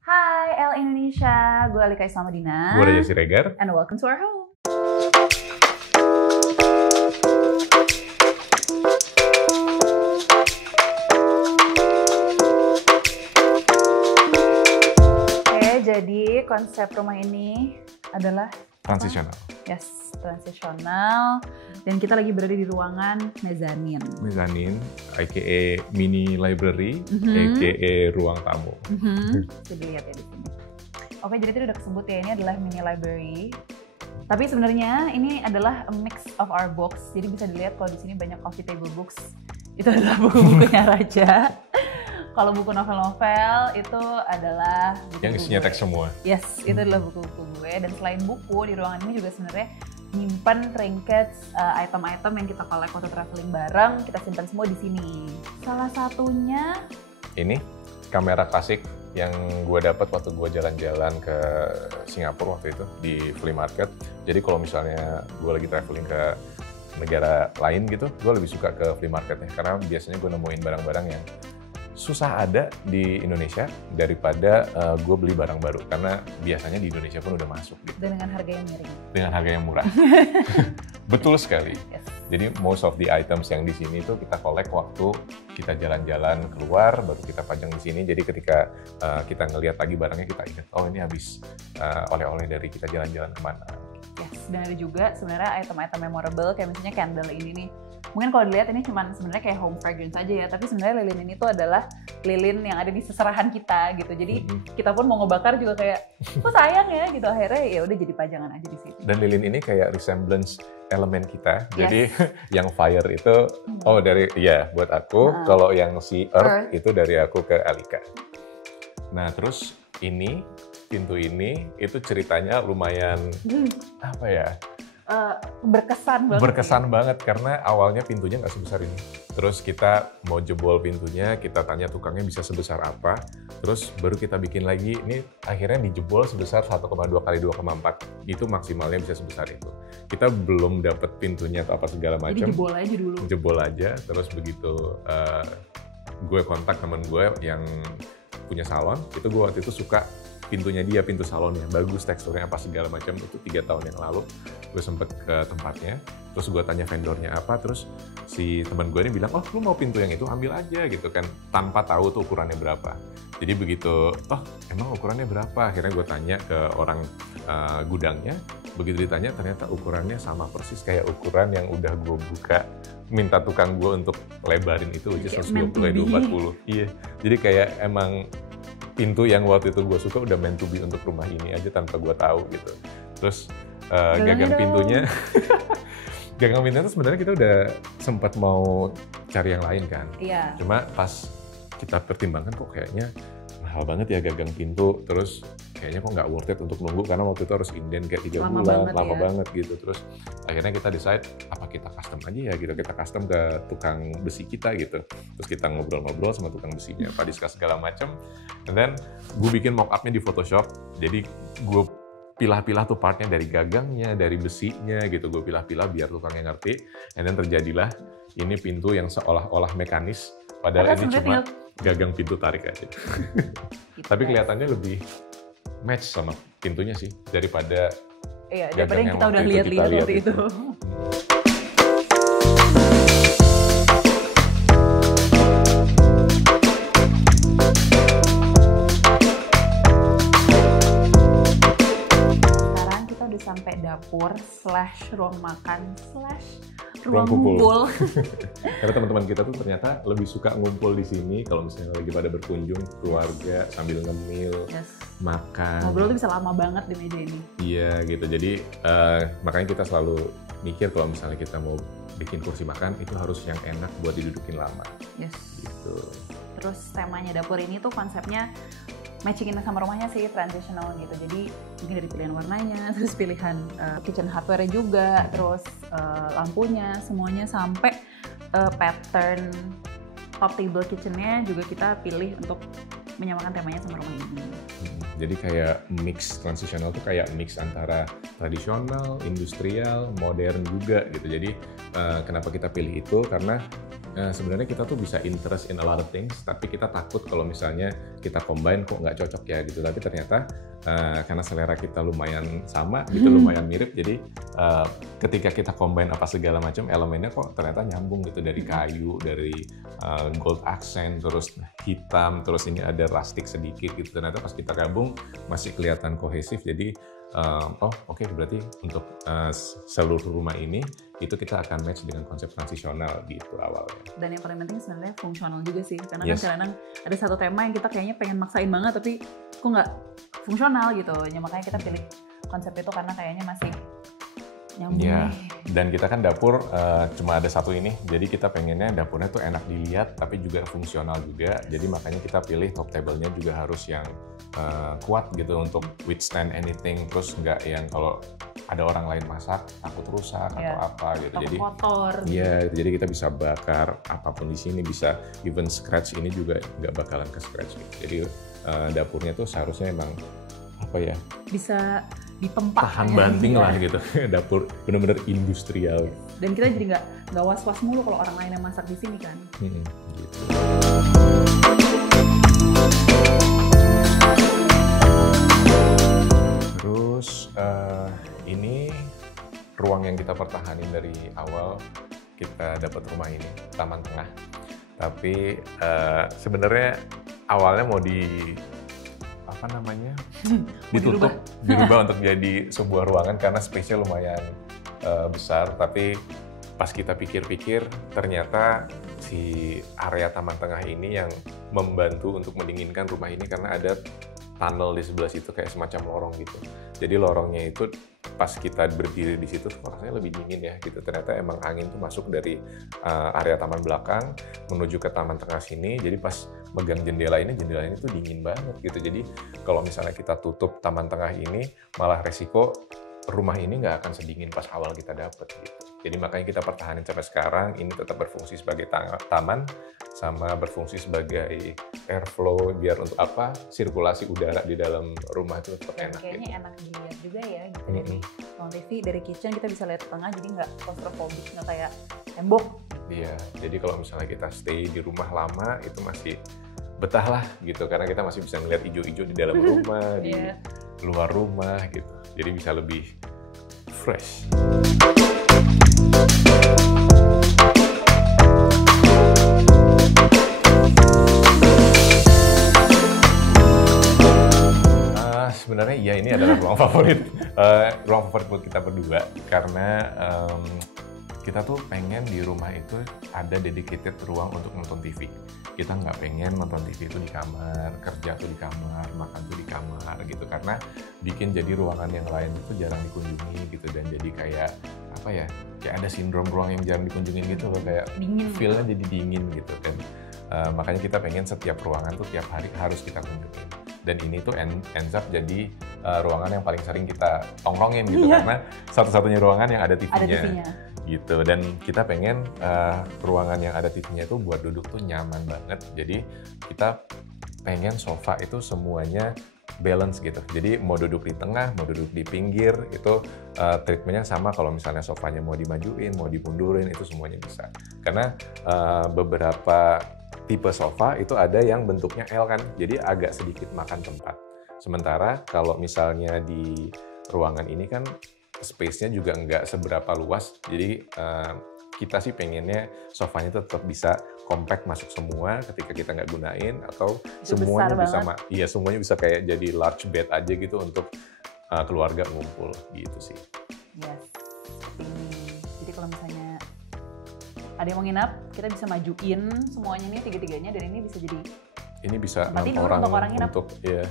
Hai El Indonesia, gue Alika Islamadina. Gue Raja Siregar. And welcome to our home. Oke, jadi konsep rumah ini adalah Transisional. Yes, transisional. Dan kita lagi berada di ruangan mezanin. Mezanin, aka mini library, aka ruang tamu. Bisa dilihat ya di sini. Oke, jadi tadi udah kesebut ya, ini adalah mini library. Tapi sebenarnya ini adalah a mix of our books. Jadi bisa dilihat kalau di sini banyak coffee table books. Itu adalah buku-bukunya Raja. Kalau buku novel-novel itu adalah buku Yang isinya teks semua. Yes, itu adalah buku-buku gue. Dan selain buku, di ruangan ini juga sebenarnya nyimpan trinkets, item-item yang kita collect waktu traveling bareng, kita simpan semua di sini. Salah satunya Ini kamera klasik yang gue dapat waktu gue jalan-jalan ke Singapura waktu itu di flea market. Jadi kalau misalnya gue lagi traveling ke negara lain gitu, gue lebih suka ke flea marketnya karena biasanya gue nemuin barang-barang yang susah ada di Indonesia daripada gue beli barang baru karena biasanya di Indonesia pun udah masuk gitu. dan dengan harga yang miring. Dengan harga yang murah. Betul sekali. Yes. Jadi most of the items yang di sini itu kita collect waktu kita jalan-jalan keluar, baru kita pajang di sini. Jadi ketika kita ngelihat lagi barangnya, kita ingat, oh ini habis oleh-oleh dari kita jalan-jalan kemana. Yes, dan ada juga sebenarnya item-item memorable kayak misalnya candle ini nih. Mungkin kalau dilihat ini cuman sebenarnya kayak home fragrance aja ya, tapi sebenarnya lilin ini tuh adalah lilin yang ada di seserahan kita gitu. Jadi kita pun mau ngebakar juga kayak, kok sayang ya gitu. Akhirnya ya udah jadi pajangan aja di situ. Dan lilin ini kayak resemblance elemen kita. Jadi yang fire itu dari buat aku, kalau yang si earth itu dari aku ke Alika. Nah, terus ini pintu ini itu ceritanya lumayan apa ya? Berkesan banget karena awalnya pintunya nggak sebesar ini. Terus kita mau jebol pintunya, kita tanya tukangnya bisa sebesar apa. Terus baru kita bikin lagi, ini akhirnya dijebol sebesar 1,2 kali 2,4. Itu maksimalnya bisa sebesar itu. Kita belum dapet pintunya atau apa segala macam. Jadi jebol aja dulu. Jebol aja, terus begitu gue kontak temen gue yang punya salon, itu gue waktu itu suka pintunya dia, pintu salonnya bagus, teksturnya apa segala macam. Itu 3 tahun yang lalu gue sempet ke tempatnya, terus gue tanya vendornya apa, terus si teman gue ini bilang, oh lu mau pintu yang itu ambil aja gitu kan, tanpa tahu tuh ukurannya berapa. Jadi begitu, oh emang ukurannya berapa, akhirnya gue tanya ke orang gudangnya. Begitu ditanya ternyata ukurannya sama persis kayak ukuran yang udah gue buka, minta tukang gue untuk lebarin itu, which is 120 240. Iya, jadi kayak emang pintu yang waktu itu gue suka udah meant to be untuk rumah ini aja tanpa gue tahu gitu. Terus gagang pintunya, gagang pintunya tuh sebenarnya kita udah sempat mau cari yang lain kan. Iya. Cuma pas kita pertimbangkan kok kayaknya mahal banget ya gagang pintu. Terus kayaknya kok nggak worth it untuk nunggu karena waktu itu harus inden kayak 3 bulan, lama banget gitu. Terus akhirnya kita decide apa kita custom aja ya gitu, kita custom ke tukang besi kita gitu. Terus kita ngobrol-ngobrol sama tukang besinya, Pak Diska segala macam. And then gue bikin mock-up-nya di Photoshop. Jadi gue pilah-pilah tuh partnya dari gagangnya, dari besinya gitu. Gue pilah-pilah biar tukangnya ngerti. And then terjadilah ini pintu yang seolah-olah mekanis. Padahal ini cuma gagang pintu tarik aja. Tapi kelihatannya lebih match sama pintunya sih daripada daripada yang kita udah lihat-lihat waktu itu. Sekarang kita udah sampai dapur / ruang makan / ruang ngumpul. Karena teman-teman kita tuh ternyata lebih suka ngumpul di sini kalau misalnya lagi pada berkunjung keluarga sambil ngemil, makan. Ngobrol tuh bisa lama banget di meja ini. Iya gitu. Jadi makanya kita selalu mikir kalau misalnya kita mau bikin kursi makan itu harus yang enak buat didudukin lama. Yes. Gitu. Terus temanya dapur ini tuh konsepnya matchingin sama rumahnya sih, transitional gitu. Jadi mungkin dari pilihan warnanya, terus pilihan kitchen hardware juga, terus lampunya, semuanya sampai pattern top table kitchennya juga kita pilih untuk menyamakan temanya sama rumah ini. Jadi kayak mix transitional tuh kayak mix antara tradisional, industrial, modern juga gitu. Jadi kenapa kita pilih itu? Karena Sebenarnya kita tuh bisa interest in a lot of things, tapi kita takut kalau misalnya kita combine kok nggak cocok ya gitu. Tapi ternyata karena selera kita lumayan sama gitu, lumayan mirip, jadi ketika kita combine apa segala macam elemennya kok ternyata nyambung gitu, dari kayu, dari gold accent, terus hitam, terus ini ada rustic sedikit gitu. Ternyata pas kita gabung masih kelihatan kohesif. Jadi oke, berarti untuk seluruh rumah ini itu kita akan match dengan konsep transisional gitu awalnya. Dan yang paling penting sebenarnya fungsional juga sih, karena Yes. kan kadang ada satu tema yang kita kayaknya pengen maksain banget tapi kok nggak fungsional gitu. Ya makanya kita pilih konsep itu karena kayaknya masih nyambung. Ya, nih. dan kita kan dapur cuma ada satu ini, jadi kita pengennya dapurnya tuh enak dilihat tapi juga fungsional juga. Jadi makanya kita pilih top table-nya juga harus yang kuat gitu untuk withstand anything, terus nggak yang kalau ada orang lain masak takut rusak atau apa gitu. Atau Jadi kotor. iya, jadi kita bisa bakar apapun di sini, bisa even scratch ini juga nggak bakalan ke scratch gitu. Jadi dapurnya tuh seharusnya emang apa ya, Bisa ditempa. tahan ya. banting Iya. lah gitu. Dapur bener-bener industrial. Dan kita jadi nggak was-was mulu kalau orang lain yang masak di sini kan. Gitu. Terus ini ruang yang kita pertahanin dari awal kita dapat rumah ini, taman tengah. Tapi sebenarnya awalnya mau ditutup, dirubah untuk jadi sebuah ruangan karena space-nya lumayan besar. Tapi pas kita pikir-pikir ternyata si area taman tengah ini yang membantu untuk mendinginkan rumah ini karena ada tunnel di sebelah situ kayak semacam lorong gitu. Jadi lorongnya itu pas kita berdiri di situ rasanya lebih dingin ya gitu. Ternyata emang angin tuh masuk dari area taman belakang menuju ke taman tengah sini. Jadi pas megang jendela ini tuh dingin banget gitu. Jadi kalau misalnya kita tutup taman tengah ini malah resiko rumah ini nggak akan sedingin pas awal kita dapet gitu. Jadi makanya kita pertahanin sampai sekarang, ini tetap berfungsi sebagai taman, sama berfungsi sebagai airflow, biar untuk apa, sirkulasi udara di dalam rumah itu tetap enak. Kayaknya gitu. enak dilihat juga ya gitu. Dari ruang TV, dari kitchen kita bisa lihat ke tengah jadi nggak claustrophobic, nggak kayak tembok. Iya, jadi kalau misalnya kita stay di rumah lama, itu masih betah lah gitu, karena kita masih bisa ngeliat hijau-hijau di dalam rumah, di luar rumah gitu. Jadi bisa lebih fresh. Sebenarnya ya ini adalah ruang favorit buat kita berdua karena kita tuh pengen di rumah itu ada dedicated ruang untuk nonton TV. Kita nggak pengen nonton TV itu di kamar, kerja tuh di kamar, makan tuh di kamar gitu, karena bikin jadi ruangan yang lain itu jarang dikunjungi gitu, dan jadi kayak apa ya, kayak ada sindrom ruang yang jarang dikunjungin gitu loh, kayak feel-nya jadi dingin gitu kan. Makanya kita pengen setiap ruangan tuh tiap hari harus kita kunjungin. Dan ini tuh ends up jadi ruangan yang paling sering kita tongkrongin gitu, karena satu-satunya ruangan yang ada TV-nya. Gitu. Dan kita pengen ruangan yang ada TV-nya itu buat duduk tuh nyaman banget. Jadi kita pengen sofa itu semuanya balance gitu. Jadi mau duduk di tengah, mau duduk di pinggir, itu treatmentnya sama. Kalau misalnya sofanya mau dimajuin, mau dimundurin, itu semuanya bisa. Karena beberapa tipe sofa itu ada yang bentuknya L kan, jadi agak sedikit makan tempat. Sementara kalau misalnya di ruangan ini kan space-nya juga nggak seberapa luas, jadi kita sih pengennya sofanya tetap bisa compact masuk semua ketika kita nggak gunain, atau itu semuanya bisa semuanya bisa kayak jadi large bed aja gitu untuk keluarga ngumpul gitu sih. Yes, seperti ini. Jadi kalau misalnya ada yang mau nginap, kita bisa majuin semuanya nih, tiga-tiganya, dan ini bisa jadi bisa 6 orang untuk ya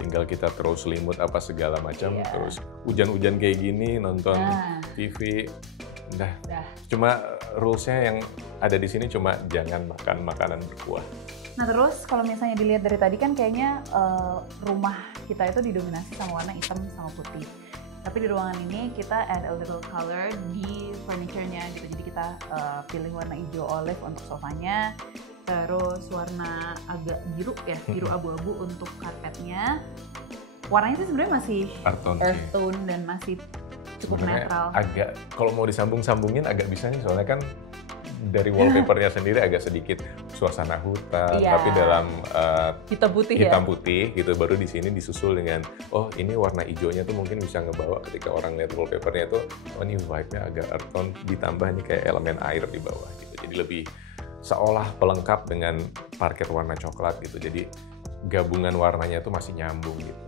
tinggal kita terus selimut apa segala macam, terus hujan-hujan kayak gini nonton TV, udah. Cuma rules-nya yang ada di sini cuma jangan makan makanan berkuah. Nah terus kalau misalnya dilihat dari tadi kan kayaknya rumah kita itu didominasi sama warna hitam sama putih. Tapi di ruangan ini kita add a little color di furniture-nya gitu. Jadi kita pilih warna hijau olive untuk sofanya, terus warna agak biru ya, biru abu-abu untuk karpetnya. Warnanya sih sebenarnya masih earth tone dan masih cukup netral. Agak kalau mau disambung-sambungin agak bisa nih, soalnya kan dari wallpapernya sendiri agak sedikit suasana hutan, Iya. tapi dalam Hitam putih hitam ya. putih gitu. Baru di sini disusul dengan ini warna hijaunya tuh mungkin bisa ngebawa ketika orang lihat wallpapernya tuh ini vibe-nya agak earth tone, ditambah nih kayak elemen air di bawah gitu. Jadi lebih seolah pelengkap dengan parket warna coklat gitu. Jadi gabungan warnanya tuh masih nyambung gitu.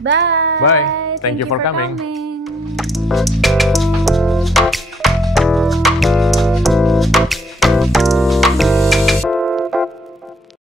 Bye. Bye. Thank you for coming. coming.